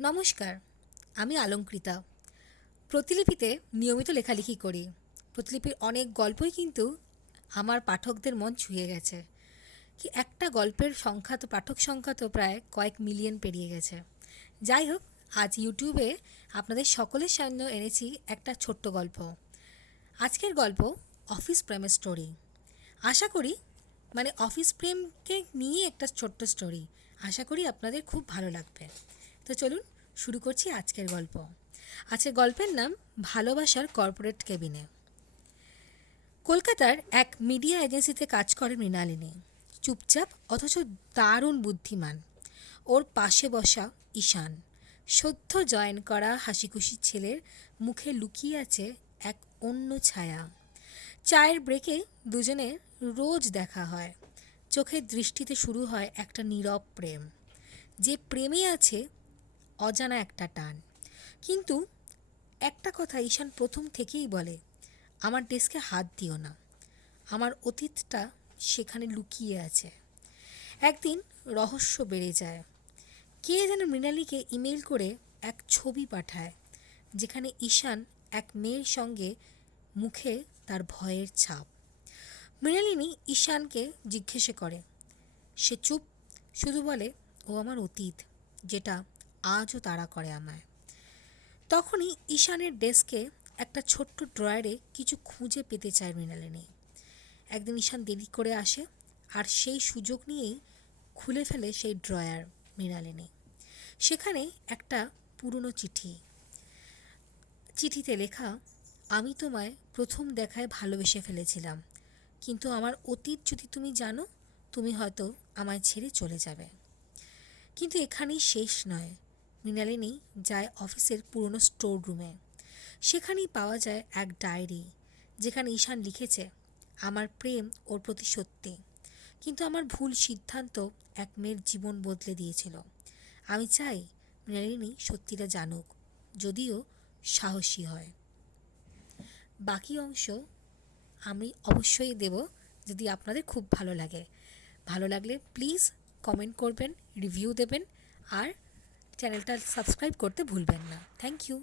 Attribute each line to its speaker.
Speaker 1: নমস্কার, আমি আলঙ্কৃতা প্রতিলিপিতে নিয়মিত লেখালেখি করি। প্রতিলিপির অনেক গল্পই কিন্তু আমার পাঠকদের মন ছুঁয়ে গেছে। কি একটা গল্পের সংখ্যা তো পাঠক সংখ্যা তো প্রায় কয়েক মিলিয়ন পেরিয়ে গেছে। যাই হোক, আজ ইউটিউবে আপনাদের সকলের সামনে এনেছি একটা ছোট্ট গল্প। আজকের গল্প অফিস প্রেমের স্টোরি আশা করি মানে অফিস প্রেমকে নিয়ে একটা ছোট্ট স্টোরি আশা করি আপনাদের খুব ভালো লাগবে। তো চলুন শুরু করছি আজকের গল্প। আজকের গল্পের নাম ভালোবাসার কর্পোরেট কেবিনে। কলকাতার এক মিডিয়া এজেন্সিতে কাজ করে মৃণালিনী। চুপচাপ অথচ দারুণ বুদ্ধিমান। ওর পাশে বসা ঈশান। সদ্য জয়েন করা হাসিখুশি ছেলের মুখে লুকিয়ে আছে এক অন্য ছায়া। চায়ের ব্রেকে দুজনের রোজ দেখা হয়। চোখের দৃষ্টিতে শুরু হয় একটা নীরব প্রেম। যে প্রেমে আছে অজানা একটা টান। কিন্তু একটা কথা ঈশান প্রথম থেকেই বলে, আমার ডেস্কে হাত দিও না। আমার অতীতটা সেখানে লুকিয়ে আছে। একদিন রহস্য বেড়ে যায়। কে যেন মৃণালীকে ইমেল করে এক ছবি পাঠায়, যেখানে ঈশান এক মেয়ের সঙ্গে মুখে তার ভয়ের ছাপ। মৃণালিনী ঈশানকে জিজ্ঞেসে করে, সে চুপ? শুধু বলে, ও আমার অতীত, যেটা আজও তাড়া করে আমায়। তখনই ঈশানের ডেস্কে একটা ছোট্ট ড্রয়ারে কিছু খুঁজে পেতে চায় মৃণালিনী। একদিন ঈশান দেরি করে আসে আর সেই সুযোগ নিয়েই খুলে ফেলে সেই ড্রয়ার মৃণালিনী। সেখানে একটা পুরনো চিঠি। চিঠিতে লেখা, আমি তোমায় প্রথম দেখায় ভালোবেসে ফেলেছিলাম, কিন্তু আমার অতীত যদি তুমি জানো, তুমি হয়তো আমায় ছেড়ে চলে যাবে। কিন্তু এখানেই শেষ নয়। মৃণালিনী যায় অফিসের পুরনো স্টোর রুমে। সেখানেই পাওয়া যায় এক ডায়েরি, যেখানে ঈশান লিখেছে, আমার প্রেম ওর প্রতি সত্যি। কিন্তু আমার ভুল সিদ্ধান্ত এক মেয়ের জীবন বদলে দিয়েছিল। আমি চাই মৃণালিনী সত্যিটা জানুক, যদিও সাহসী হয়। বাকি অংশ আমি অবশ্যই দেব যদি আপনাদের খুব ভালো লাগে। ভালো লাগলে প্লিজ কমেন্ট করবেন, রিভিউ দেবেন, আর চ্যানেলটা সাবস্ক্রাইব করতে ভুলবেন না থ্যাংক ইউ